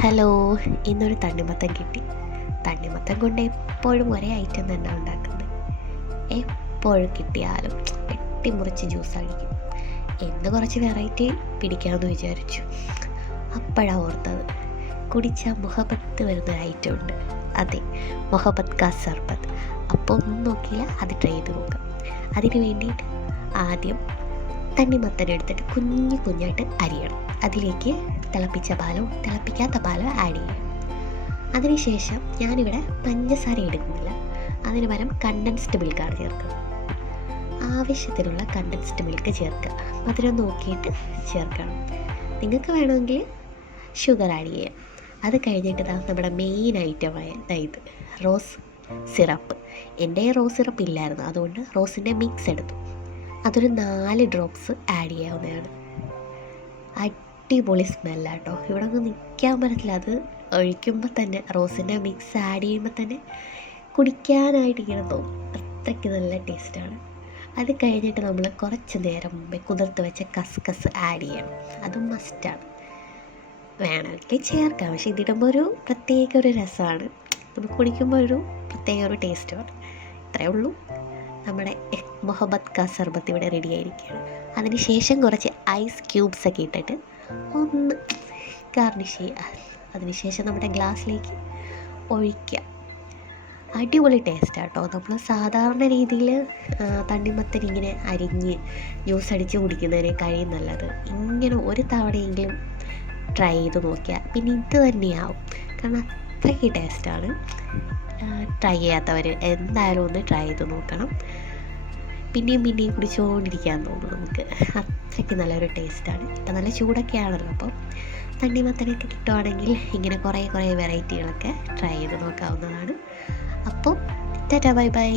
Hello, ഇന്നൊരു തണ്ണിമത്തൻ കിട്ടി. തണ്ണിമത്തൻ കൊണ്ട് എപ്പോഴും ഒരേ ഐറ്റം തന്നെ ഉണ്ടാക്കുന്നത്. എപ്പോഴും കിട്ടിയാലും വെട്ടിമുറിച്ച് ജ്യൂസ് അടിക്കും. എന്ന് കുറച്ച് വെറൈറ്റി പിടിക്കാമെന്ന് വിചാരിച്ചു. അപ്പോഴാണ് ഓർത്തത്, കുടിച്ചാൽ മുഹബത്ത് വരുന്നൊരു ഐറ്റം ഉണ്ട്. അതെ, മുഹബത്ത് കാ സർബത്ത്. അപ്പോൾ ഒന്നും നോക്കിയില്ല, അത് ട്രൈ ചെയ്ത് നോക്കാം. അതിന് വേണ്ടിയിട്ട് ആദ്യം തണ്ണിമത്തൻ എടുത്തിട്ട് കുഞ്ഞു കുഞ്ഞായിട്ട് അരിയണം. അതിലേക്ക് തിളപ്പിക്കാത്ത പാലോ ആഡ് ചെയ്യണം. അതിനുശേഷം ഞാനിവിടെ പഞ്ചസാര എടുക്കുന്നില്ല, അതിന് പകരം കണ്ടൻസ്ഡ് മിൽക്കാണ് ചേർക്കുന്നത്. ആവശ്യത്തിനുള്ള കണ്ടൻസ്ഡ് മിൽക്ക് ചേർക്കുക. മധുരം നോക്കിയിട്ട് ചേർക്കണം. നിങ്ങൾക്ക് വേണമെങ്കിൽ ഷുഗർ ആഡ് ചെയ്യാം. അത് കഴിഞ്ഞിട്ട് നമ്മുടെ മെയിൻ ഐറ്റമായ ഇത് റോസ് സിറപ്പ്. എൻ്റെ റോസ് സിറപ്പ് ഇല്ലായിരുന്നു, അതുകൊണ്ട് റോസിൻ്റെ മിക്സ് എടുത്തു. അതൊരു 4 ഡ്രോപ്സ് ആഡ് ചെയ്യാവുന്നതാണ്. അടിപൊളി സ്മെല്ലാട്ടോ, ഇവിടെ ഒന്നും നിൽക്കാൻ പറ്റത്തില്ല. അത് ഒഴിക്കുമ്പോൾ തന്നെ, റോസിൻ്റെ മിക്സ് ആഡ് ചെയ്യുമ്പോൾ തന്നെ കുടിക്കാനായിട്ട് ഇങ്ങനെ തോന്നും. അത്രയ്ക്ക് നല്ല ടേസ്റ്റാണ്. അത് കഴിഞ്ഞിട്ട് നമ്മൾ കുറച്ച് നേരം മുമ്പേ കുതിർത്ത് വെച്ച കസ്കസ് ആഡ് ചെയ്യണം. അതും മസ്റ്റാണ്. വേണമെങ്കിൽ ചേർക്കാം, പക്ഷേ ഇതിടുമ്പോൾ ഒരു പ്രത്യേക ഒരു രസമാണ്. നമുക്ക് കുടിക്കുമ്പോൾ ഒരു പ്രത്യേക ഒരു ടേസ്റ്റുമാണ്. ഇത്രയേ ഉള്ളൂ. നമ്മുടെ മുഹബത്ത് കാ സർബത്ത് ഇവിടെ റെഡി ആയിരിക്കുകയാണ്. അതിന് ശേഷം കുറച്ച് ഐസ് ക്യൂബ്സൊക്കെ ഇട്ടിട്ട് ഒന്ന് ഗാർണിഷ് ചെയ്യുക. അതിനുശേഷം നമ്മുടെ ഗ്ലാസ്സിലേക്ക് ഒഴിക്കുക. അടിപൊളി ടേസ്റ്റാണ് കേട്ടോ. നമ്മൾ സാധാരണ രീതിയിൽ തണ്ണിമത്തൻ ഇങ്ങനെ അരിഞ്ഞ് ജ്യൂസ് അടിച്ച് കുടിക്കുന്നതിനേക്കാളും നല്ലത് ഇങ്ങനെ ഒരു തവണയെങ്കിലും ട്രൈ ചെയ്ത് നോക്കിയാൽ പിന്നെ ഇത് തന്നെയാവും. കാരണം അത്രയ്ക്ക് ടേസ്റ്റാണ്. ട്രൈ ചെയ്യാത്തവർ എന്തായാലും ഒന്ന് ട്രൈ ചെയ്ത് നോക്കണം. പിന്നെയും കുടിച്ചുകൊണ്ടിരിക്കാൻ തോന്നും നമുക്ക്. അത്രയ്ക്ക് നല്ലൊരു ടേസ്റ്റാണ്. ഇപ്പം നല്ല ചൂടൊക്കെ ആണല്ലോ, അപ്പം തണ്ണിമത്തനൊക്കെ കിട്ടുവാണെങ്കിൽ ഇങ്ങനെ കുറേ വെറൈറ്റികളൊക്കെ ട്രൈ ചെയ്ത് നോക്കാവുന്നതാണ്. അപ്പോൾ ടാറ്റാ ബൈ ബൈ.